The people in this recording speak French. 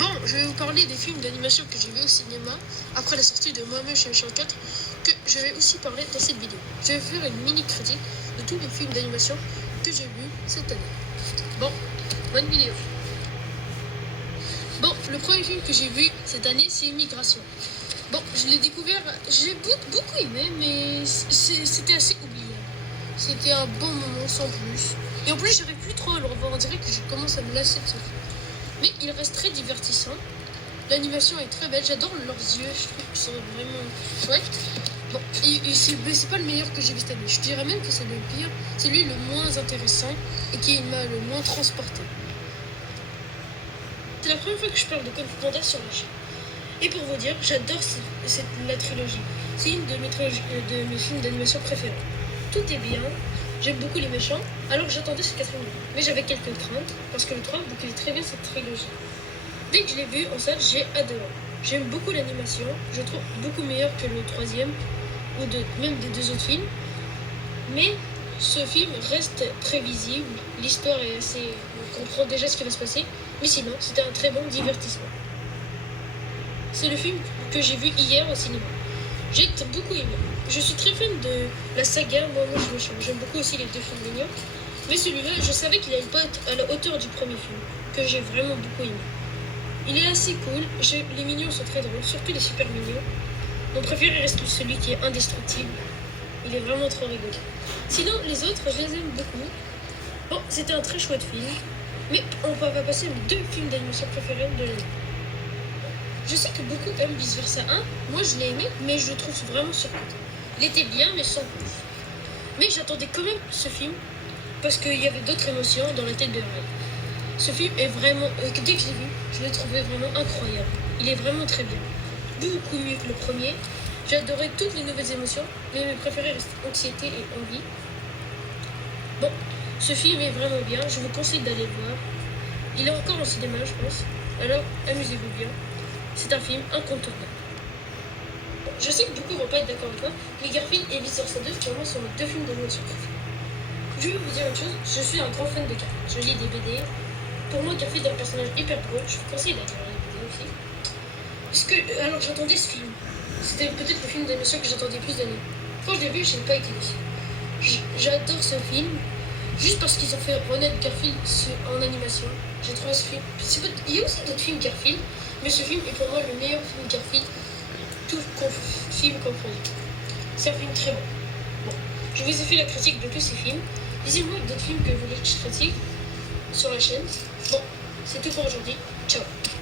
Bon, je vais vous parler des films d'animation que j'ai vus au cinéma après la sortie de Moi-même chez Méchant 4 que je vais aussi parler dans cette vidéo. Je vais faire une mini critique de tous les films d'animation que j'ai vus cette année. Bon, bonne vidéo. Bon, le premier film que j'ai vu cette année, c'est Immigration. Bon, je l'ai découvert, j'ai beaucoup aimé, mais c'était assez oubliable. C'était un bon moment sans plus. Et en plus, j'aurais plus trop à le revoir. On dirait que je commence à me lasser de ce film. Mais il reste très divertissant. L'animation est très belle, j'adore leurs yeux, je trouve qu'ils sont vraiment chouettes. Bon, c'est pas le meilleur que j'ai vu cette année. Je dirais même que c'est le pire, c'est lui le moins intéressant et qui m'a le moins transporté. C'est la première fois que je parle de Kung Fu Panda sur la chaîne. Et pour vous dire, j'adore la trilogie. C'est une de mes films d'animation préférés. Tout est bien, j'aime beaucoup les méchants, alors j'attendais ce quatrième film. Mais j'avais quelques craintes, parce que le 3 bouclait très bien cette trilogie. Dès que je l'ai vu en salle, j'ai adoré. J'aime beaucoup l'animation, je trouve beaucoup meilleure que le troisième, ou même des deux autres films. Mais ce film reste prévisible, l'histoire est assez... On comprend déjà ce qui va se passer, mais sinon, c'était un très bon divertissement. C'est le film que j'ai vu hier au cinéma. J'ai beaucoup aimé. Je suis très fan de la saga Moi-même chez Méchant. J'aime beaucoup aussi les deux films mignons. Mais celui-là, je savais qu'il n'allait pas être à la hauteur du premier film, que j'ai vraiment beaucoup aimé. Il est assez cool, les mignons sont très drôles, surtout les super mignons. Mon préféré reste celui qui est indestructible. Il est vraiment trop rigolo. Sinon, les autres, je les aime beaucoup. Bon, c'était un très chouette film, mais on va passer à mes deux films d'animation préférés de l'année. Je sais que beaucoup aiment Vice Versa 1. Moi, je l'ai aimé, mais je le trouve vraiment surcoté. Il était bien, mais sans plus. Mais j'attendais quand même ce film, parce qu'il y avait d'autres émotions dans la tête de Ray. Ce film est vraiment... dès que je l'ai vu, je l'ai trouvé vraiment incroyable. Il est vraiment très bien. Beaucoup mieux que le premier. J'ai adoré toutes les nouvelles émotions, mais mes préférés restent anxiété et envie. Bon, ce film est vraiment bien. Je vous conseille d'aller le voir. Il est encore au cinéma, je pense. Alors, amusez-vous bien. C'est un film incontournable. Bon, je sais que beaucoup ne vont pas être d'accord avec moi, mais Garfield et Vice Versa 2, pour moi, sont mes deux films d'animation préférés. Je vais vous dire une chose, je suis un grand fan de Garfield. Je lis des BD. Pour moi, Garfield est un personnage hyper drôle. Je vous conseille d'aller voir les vidéos aussi. Alors, j'attendais ce film. C'était peut-être le film d'animation que j'attendais plus d'années. Quand je l'ai vu, je n'ai pas été déçu. J'adore ce film, juste parce qu'ils ont fait renaître Garfield en animation. J'ai trouvé ce film... Il y a aussi d'autres films Garfield, mais ce film est pour moi le meilleur film Garfield, tout film confondu. C'est un film très bon. Bon, je vous ai fait la critique de tous ces films. Dites-moi d'autres films que vous voulez que je critique sur la chaîne. Bon, c'est tout pour aujourd'hui. Ciao.